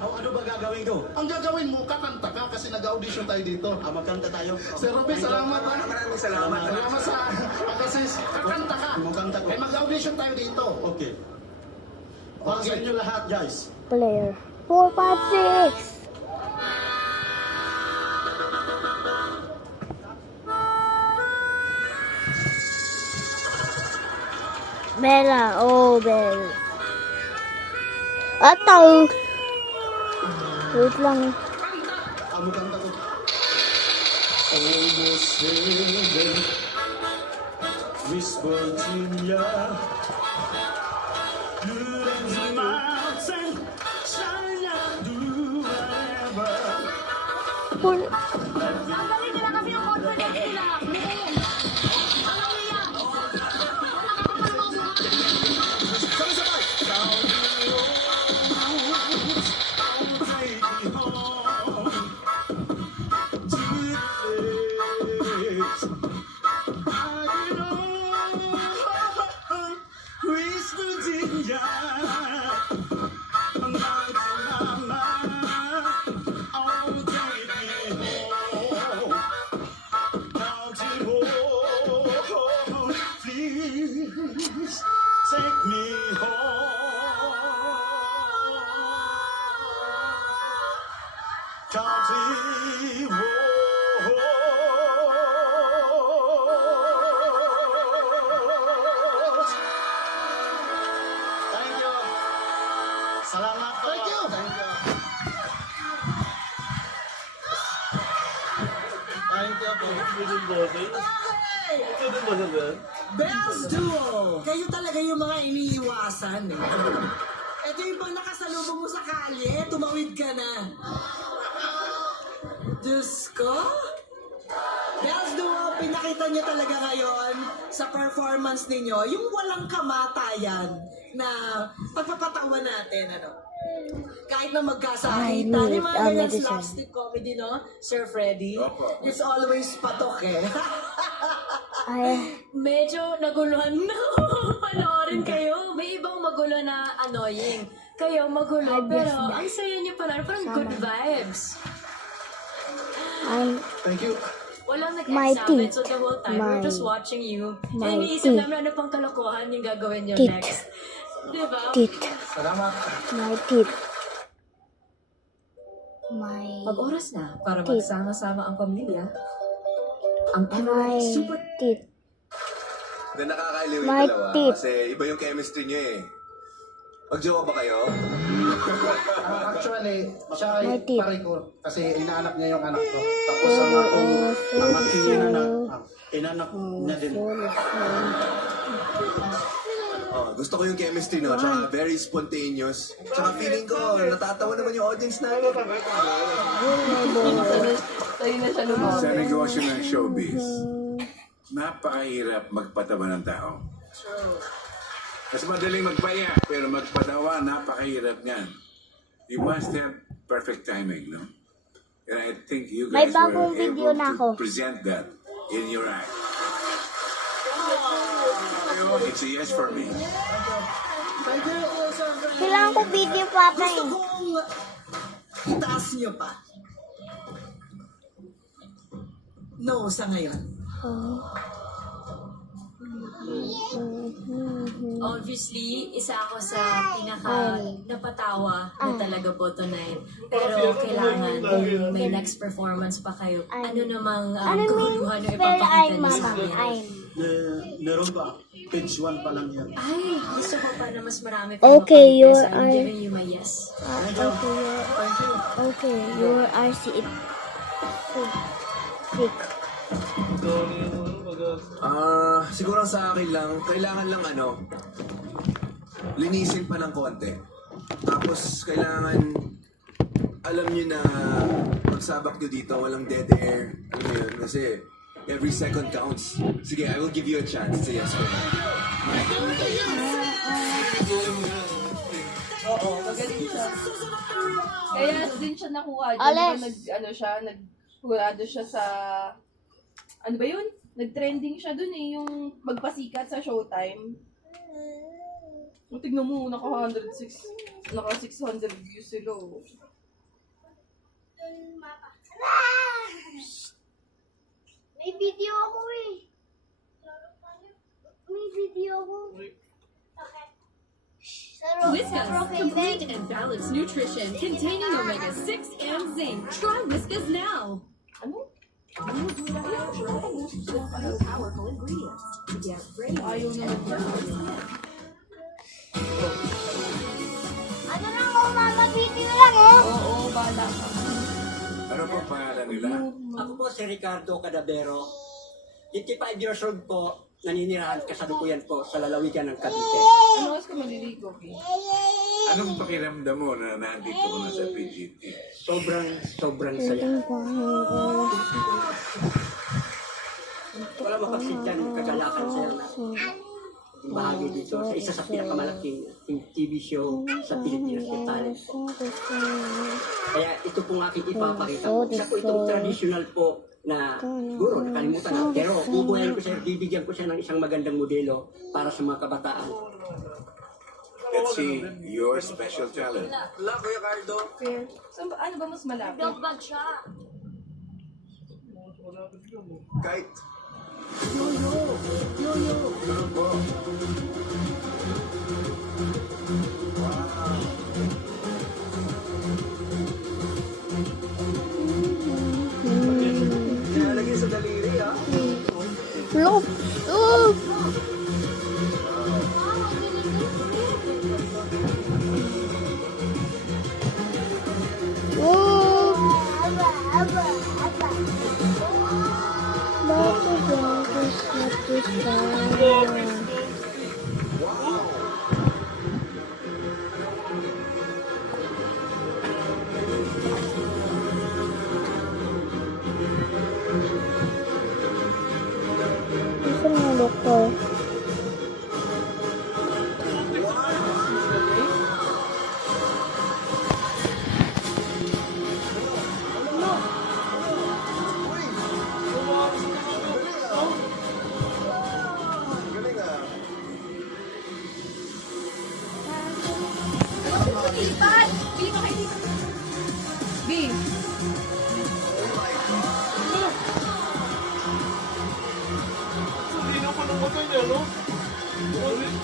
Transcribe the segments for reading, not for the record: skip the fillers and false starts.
Ano ba gagawin ko? Ang gagawin mo, kakanta ka kasi nag-audition tayo dito. Magkanta tayo. Sir Ruby, salamat ha. Maraming salamat. Salamat sa kasi kakanta ka. Magkanta ko. Eh mag-audition tayo dito. Okay. Para sa inyo lahat, guys. Player. 4, 5, 6. Bella, oh Bella. Ataw. Wait lang. Magkanta ko. Almost heaven, Miss Virginia. Good as a mountain, shine and do whatever. Tanggalin nila kasi yung confidence nila. Alam niya. West Virginia, mountain mama, oh take me home, mountain home, please take me home, country roads. Thank you. Salamat po. Thank you. Thank you. Thank you po. Bells Duo! Kayo talaga yung mga iniiwasan eh. Ito yung bang nakasalubong mo sa kalye, tumawid ka na. Diyos ko! Bells Duo, pinakita niyo talaga ngayon sa performance ninyo, yung walang kamatayan na pagpapatawan natin, ano. Kahit na magkasakitan, Ay, yung mga ganyan medicine. slapstick comedy, no? Sir Freddy? It's always patok eh. Ay, Medyo naguluhan na. Panoorin kayo. May ibang magulo na annoying. Kayo magulo, pero ang saya niyo pala. Parang good vibes. ay, Thank you. Walang My nag-examine, teeth. so the whole time, we're just watching you. My And iniisip teeth. namin ano pang kalokohan yung gagawin niyo Teeth. next. Diba? teeth. Salamat. My teeth. My, Pag oras na para Teeth. magsama-sama ang pamilya, ang my Everett Super teeth. Na nakakaaliw yung My dalawa teeth. kasi iba yung chemistry niyo eh. Mag-jowa ba kayo? Actually, siya ay My teeth. pare ko kasi inaanak niya yung anak ko. Tapos ang akong Ang aking inanak niya din. Oh, gusto ko yung chemistry no, tsaka very spontaneous. Tsaka feeling ko, natatawa naman yung audience na. Sa negosyo ng showbiz, napakahirap magpatawa ng tao. Mas madaling magpaya, pero magpatawa, napakahirap niyan. You must have perfect timing, no? And I think you May guys bagong were video able na to ako. present that in your act. It's a yes for me. Thank you, Sir Freddy. Kailangan ko video pa Gusto eh. kong itaas niyo pa. No, sa ngayon. Obviously, isa ako sa pinaka napatawa na talaga po tonight. Pero kailangan kung may next performance pa kayo, ano namang Ano kaguluhan means yung spell ipapakita I'm, niyo sa mama? amin. I'm. Meron pa. Page 1 pa lang yan. Ay, gusto ko pa na mas marami pa Okay, mapag-guess. you're I'm I- giving you my yes. Okay, your RC it. Sick. Siguro sa akin lang, kailangan lang linisin pa ng konti. Tapos kailangan, alam nyo na pagsabak nyo dito, walang dead air. Alam mo yun, kasi every second counts. Sige, I will give you a chance. Say yes for me. Oo, magaling siya. Kaya din siya nakuha dyan. Ales. Nagkurado siya sa, ano ba yun? Nag-trending siya dun eh, yung magpasikat sa Showtime. Tignan mo, naka 106 Naka 600 views sila. Oh. May video ako eh. May video ako. Whiskas, complete and balanced nutrition containing omega-6 and zinc. Try Whiskas now. Ano? Powerful ingredients to get ready. Ayaw naman niya. Ano lang ako, mama? Video lang oh. Oo, bala ka. Ano po pangalan nila? Ako po si Ricardo Cadabero. 55 years old po, naninirahan kasalukuyan po sa lalawigan ng Cavite. Ano oras ka maliligo, okay? Anong pakiramdam mo na nandito ko na sa PGT? Sobrang saya. Wala mapagsintan ng kagalakan sir na bahagi dito sa isa sa pinakamalaking TV show sa Pilipinas yung talent po. Kaya ito pong aking ipapakita po. Isa po itong traditional po na siguro nakalimutan na. Pero bubuhayan ko siya, bibigyan ko siya ng isang magandang modelo para sa mga kabataan. Let's see your special talent. Fair. So, ano ba mas malapit? Bag siya. Kite. Nilalagay sa daliri, ah. Flop. Oh. Oh. Nasaan yung doktor? Galing,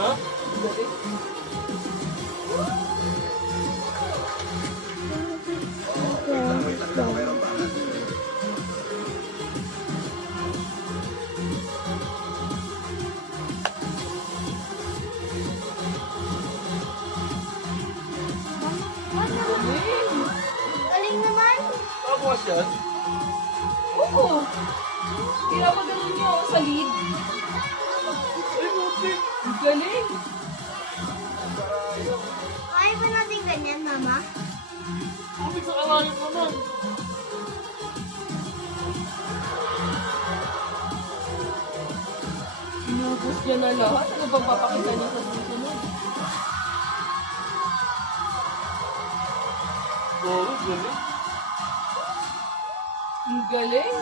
ah. B. Galing naman. Oo. Pinapaganon niyo ako sa lead. Ang galing. Kaya ba natin ganyan, mama? Inubos niya na lahat. Ano bang papakita niya sa susunod? Ang galing.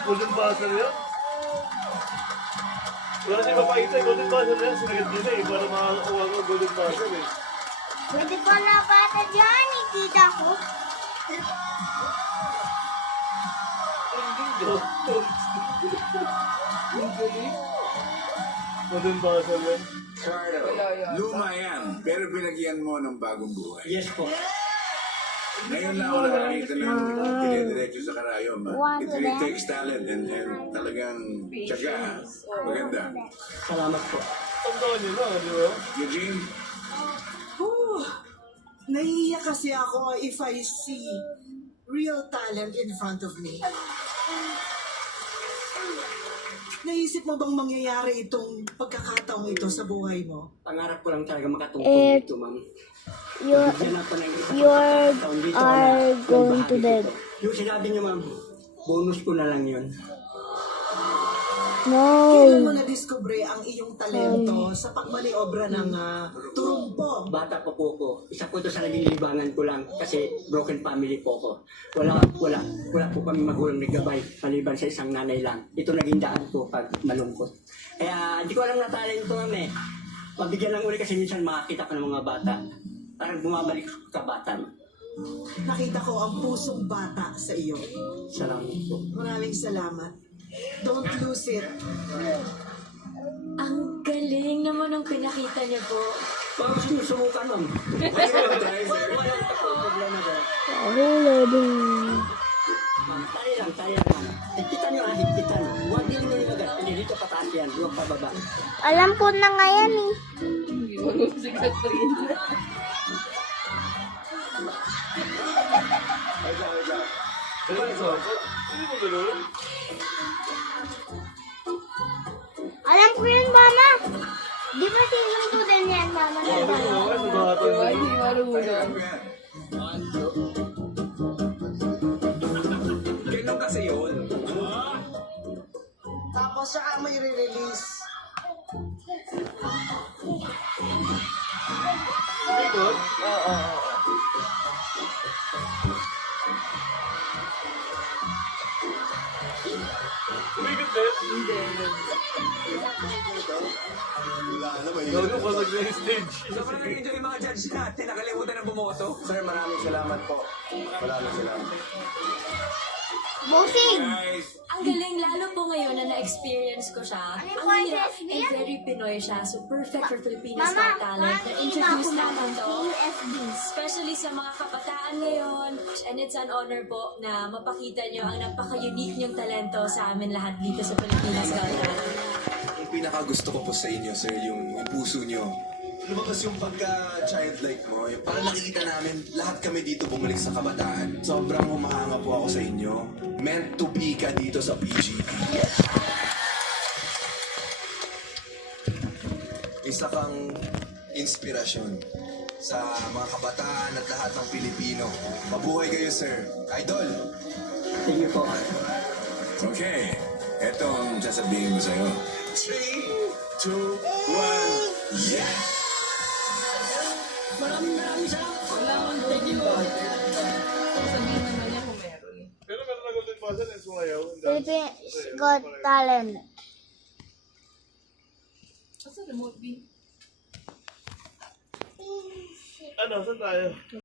Golden buzzer yan? Wala si Papayita, golden buzzer yan. Sinagat nila eh, para makakuha ng golden buzzer eh. Pwede pa na bata dyan, itita ko. Ang galing. Golden buzzer yan. Cardo, luma yan, pero binagyan mo ng bagong buhay. Yes po. Ngayon lang ako nakakita ng pinediretso sa karayom. It really takes talent and talagang tiyaga. Maganda. Salamat po. Tandaan nyo na, di ba? Eugene, Nahihiya kasi ako if I see real talent in front of me. Naisip mo bang mangyayari itong pagkakataong ito sa buhay mo? Pangarap ko lang talaga makatungkol dito, ma'am. You Bigyan ako ng isang you pagkakataon dito na are going to magbahagi bed. dito. Yung sinabi niyo, ma'am, bonus ko na lang yun. Kailan mo na-discover ang iyong talento sa pagmaniobra ng turumpo? Bata pa po ko. Isa po ito sa naging libangan ko lang kasi broken family po ko. Wala po kami magulang naggabay maliban sa isang nanay lang. Ito naging daan ko pag malungkot. Kaya di ko alam na talento kami. Pabigyan lang uli kasi minsan makakita ko ng mga bata. Parang bumabalik ka bata. Nakita ko ang pusong bata sa iyo. Salamat po. Maraming salamat. Don't lose it. Ang galing naman ng pinakita niyo po. Parang sinusubukan nun. Walang problema doon. Tayo lang. Higpitan nyo higpitan. Huwag din nyo yung agad. Hindi dito pataas yan. Huwag pababa. Alam ko na nga yan eh. Hindi mo si Catherine. Alam ko yun, mama. Di ba season 2 din yan, mama? Ay, hindi marunong. Ganun kasi yun. Tapos saka mo i-release. Sobrang nag-enjoy yung mga judge natin. Nakalimutan ng bumoto. Sir, maraming salamat po. Maraming salamat. Bossing! Ang galing, lalo po ngayon na na-experience ko siya. Ang hirap, and very Pinoy siya. So perfect for Filipinas Got Talent. Na-introduce natin to. Especially sa mga kabataan ngayon. And it's an honor po na mapakita nyo ang napaka-unique nyong talento sa amin lahat dito sa Filipinas Got Talent. Yung pinaka-gusto ko po sa inyo, sir, yung puso nyo. Lumabas yung pagka-childlike mo. Yung parang nakikita namin, lahat kami dito bumalik sa kabataan. Sobrang humahanga po ako sa inyo. Meant to be ka dito sa PGT. Isa kang inspirasyon sa mga kabataan at lahat ng Pilipino. Mabuhay kayo, sir. Idol! Thank you po. Okay, eto ang sasabihin mo sa'yo. 3, 2, 1, yeah! Maraming salamat. Wala akong thank you. Sabihin naman niya kung meron eh. Philippines Got Talent. Asa remote B? Ano, saan tayo?